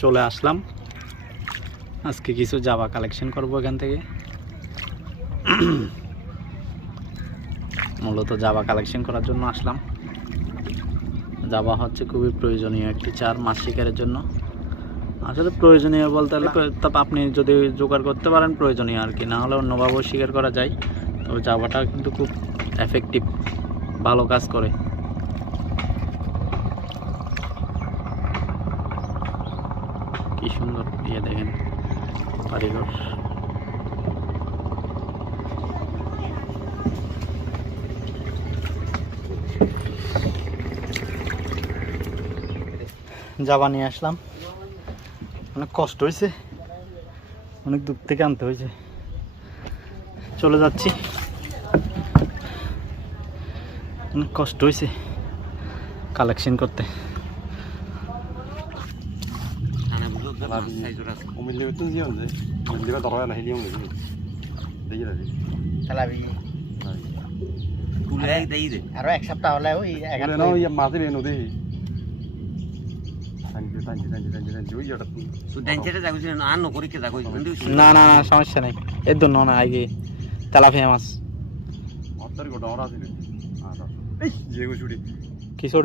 চলে আসলাম। আজকে কিছু জাবা কালেকশন করব এখান থেকে। মূলত জাবা কালেকশন করার জন্য আসলাম। জাবা হচ্ছে খুবই প্রয়োজনীয় একটি চার মাছ শিকারের জন্য। আসলে প্রয়োজনীয় বলতে আপনি যদি জোগাড় করতে পারেন প্রয়োজনীয় আর কি, না হলে অন্যভাবেও শিকার করা যায়। তবে জাবাটা কিন্তু খুব এফেক্টিভ, ভালো কাজ করে। কি সুন্দর ইয়ে দেখেন কারিগর। জাবা নিয়ে আসলাম, অনেক কষ্ট হয়েছে, অনেক দূর থেকে আনতে হয়েছে। চলে যাচ্ছি, অনেক কষ্ট হয়েছে কালেকশন করতে। আরো এক সপ্তাহ হলে ওই না না না সমস্যা নেই, এর জন্য না আগে তেলাপিয়া মাছ কি ছোট